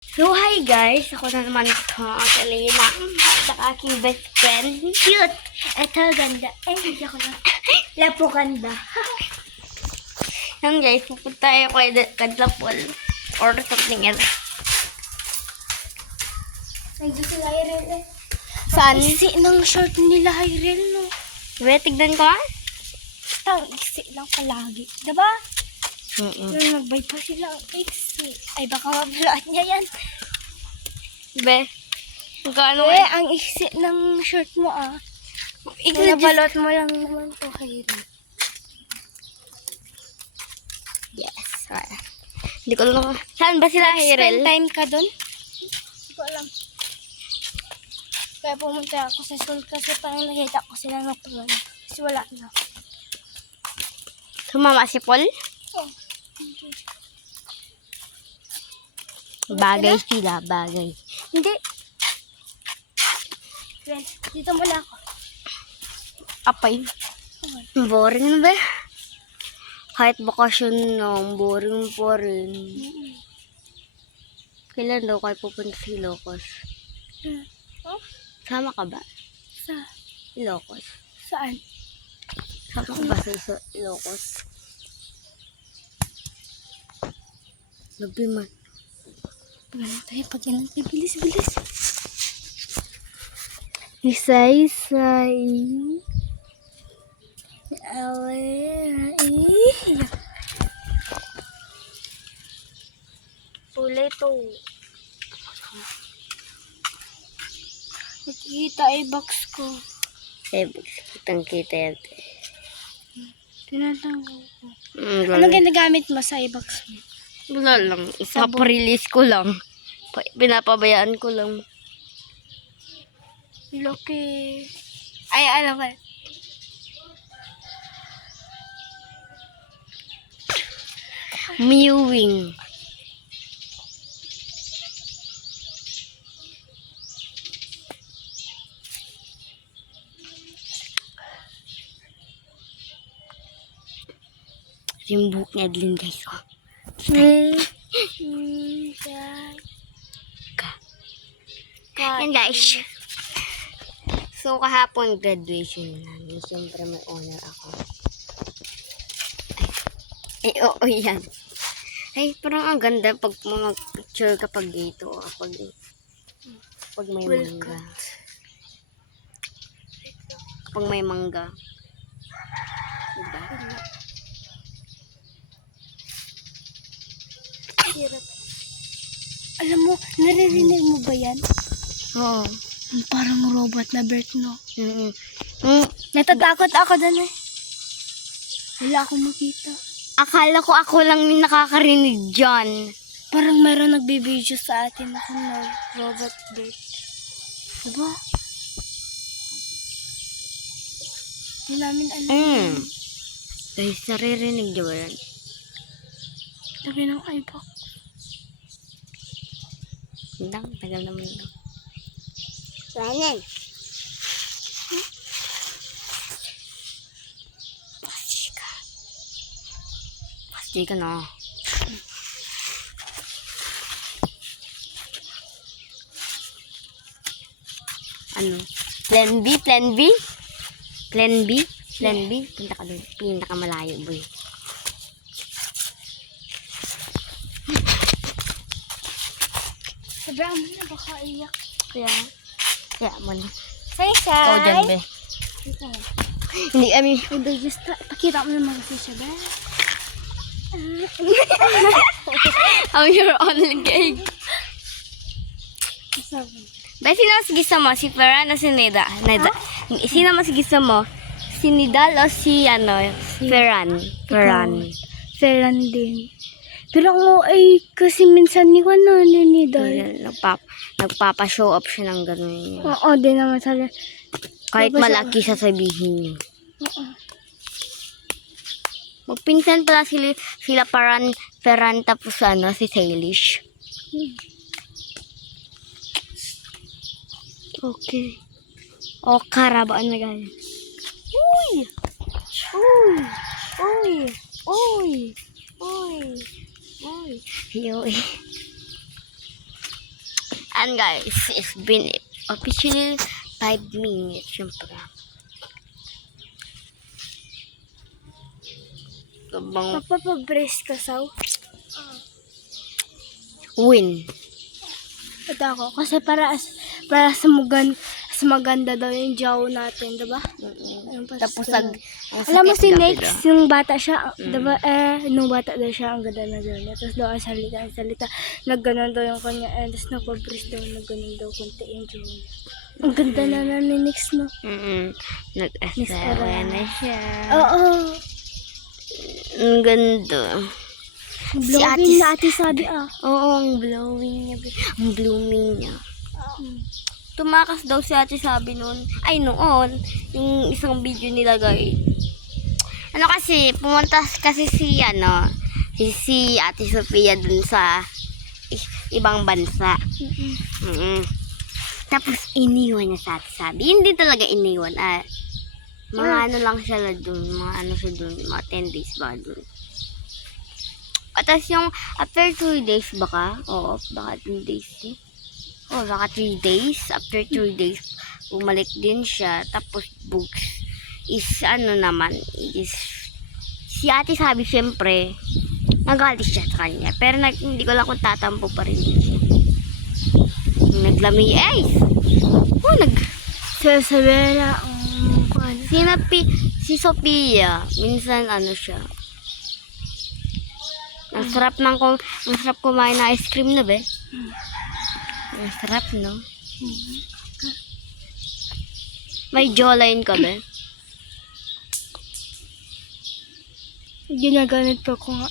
So, hi guys! Ako na naman ito, si Lena. At ang aking best friend. Cute! Ito, ganda. Hindi ako lang. Lapo ganda. Yan guys, pupunta tayo kay Kadlapol. Or something else. Ay, gusto sila Hyrel eh. Saan? Isi ng short nila Hyrel, no? Wait, tignan ko ah. Tang isi lang palagi. Diba? Mm-mm. Pero nag-buy pa sila ang isi. Ay, baka mabulaan niya yan. Be, magkano Eh, ang isi ng shirt mo ah. Pinabalot mo lang naman to Hyrel. Yes. Hindi ko lang. Saan ba sila, Spend Hyrel? time ka dun? Hindi ko alam. Kaya pumunta ako sa school kasi parang nakita ko sila ng tuwan. Kasi wala na. Sumama si Paul? Oh. Bagay sila, bagay. Hindi. Friend, dito muna ako. Apay. Boring na ba? Kahit bakasyon na, boring pa rin. Kailan daw kayo pupunta sa Ilocos? Oh? Sama ka ba? Sa? Ilocos? Saan? Sama ka ba sa Ilocos? Labi man. Wala tayo pag yan. Bilis, bilis. Isay-say. Kulay to. Nakikita ay box ko. Eh, kitang kita yan. Tinatanggal ko. Wala Anong ginagamit mo sa i-box mo? lang. Isa-release ko lang. Pinapabayaan ko lang. Loki. Ay, alam ko. Mewing. Yung buhok niya din guys. Oh. Yan guys. So kahapon graduation namin. Siyempre may honor ako. Ay, oo yan. Ay, parang ang ganda pag mga picture kapag dito. Kapag may mangga. Kapag may mangga. Diba? Hirap. Alam mo, naririnig mo ba yan? Oo. Parang robot na bird, no? Mm-hmm. Natatakot ako dun eh. Wala akong makita. Akala ko ako lang yung nakakarinig dyan. Parang meron nagbibideo sa atin ako na robot bird. Diba? Hindi namin alam. Guys, naririnig nyo ba yan? Sabi ng iBox. Hindang, tagal naman ito. Ranen. Pasti ka na. Ano? Plan B? Plan B? Plan B? Plan B? Punta ka doon. Pinakamalayo, boy. Sabihan mo na baka iyak. Kaya mo na. Say-say. Ikaw dyan, be. Hindi kami. Uday, just pakita mo naman kasi siya, ba? I'm your only gig. Sabi. Ba, sino mas gusto mo? Si Ferran o si Nida? Sino mas gusto mo? Si Nidal o si, Ferran? Ferran din. Pero ako ay kasi minsan ni ko na ninidal. Nagpapa-show up siya ng gano'n. Oo, din naman sa... Kahit malaki sasabihin niyo. Magpinsan pala sila Ferran tapos si Salish. Okay. O, karabaan na gaya. Uy! Uy! Uy! Uy! Uy! Uy. And guys, it's been officially 5 minutes, syempre. Kabang Magpapabrace ka, Saw? win. Ito ako. Kasi para sa maganda daw yung jaw natin, diba? Ayun, Tapos ganun. ang Alam mo sakit si gabi Nex, daw. yung bata siya, diba, nung bata daw siya, ang ganda na daw niya. Tapos daw, ang salita, nagganon daw yung kanya, tapos nagpabrace daw, nagganon daw, konti yung jaw niya. Ang ganda na ni Nex, no? Nag-asawa na siya. Oo. Ang ganda. Blowing na ate sabi, Oo, ang blowing niya. Ang blooming niya. Tumakas daw si ate sabi noon. Ay, noon. Yung isang video nilagay. Ano kasi, pumunta kasi si ate Sophia dun sa ibang bansa. Tapos, iniwan niya sa ate sabi. Hindi talaga iniwan. Mga ano lang siya dun. Mga ano siya dun. Mga 10 days ba dun. At tapos yung after 2 days baka. Oo, baka 2 days. Oh, baka 3 days. After 3 days, bumalik din siya. Tapos, books is, is, si ate sabi, syempre, nagalit siya sa kanya. Pero hindi ko lang kung tatampo pa rin siya. Naglami, sasabi na, si Sophia, minsan siya. Ang sarap kumain na ice cream na, be. Ang sarap, no? May jawline ka, be? Ginaganit pa ko nga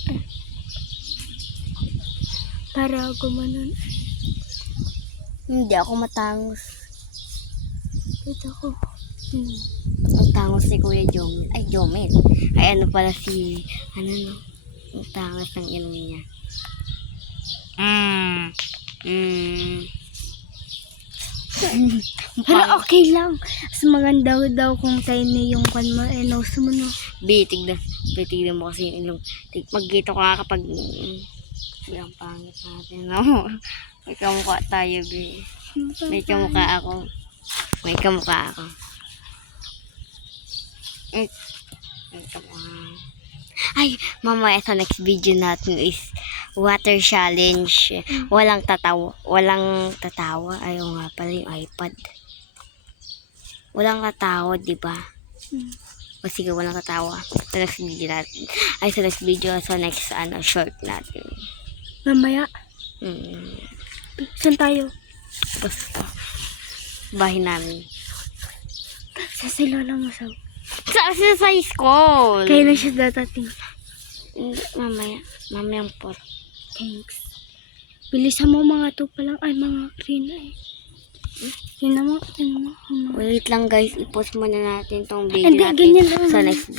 para gumanon. Hindi ako matangos. Ito ko. Ang tangos si Kuya Jomel. Ay, Jomel. Ay, ano pala si, no? Ang tangos ng ilong niya. Pero okay lang. Mas maganda daw kung tiny yung kanma nose mo, no? Tignan mo kasi yung ilong. Magkita ko nga kapag ang pangit natin, no? May kamukha tayo, be. May kamukha ako. May kamukha ako. Ay, mamaya sa next video natin is water challenge. Walang tatawa. Ayaw nga pala yung iPad. Walang tatawa, di ba? O sige, walang tatawa. Sa next video natin. Ay, sa next video, sa next short natin. Mamaya. Saan tayo? Basta. Bahay namin. Sa Lola mo, Saw. Sa school. Kailan siya datating? Mamayang po. Thanks. Bilisan mo mga to pa lang. Ay, mga green na eh. Tingnan mo. Wait lang guys, i-post muna natin tong video Hindi, natin ganyan lang. sa next video.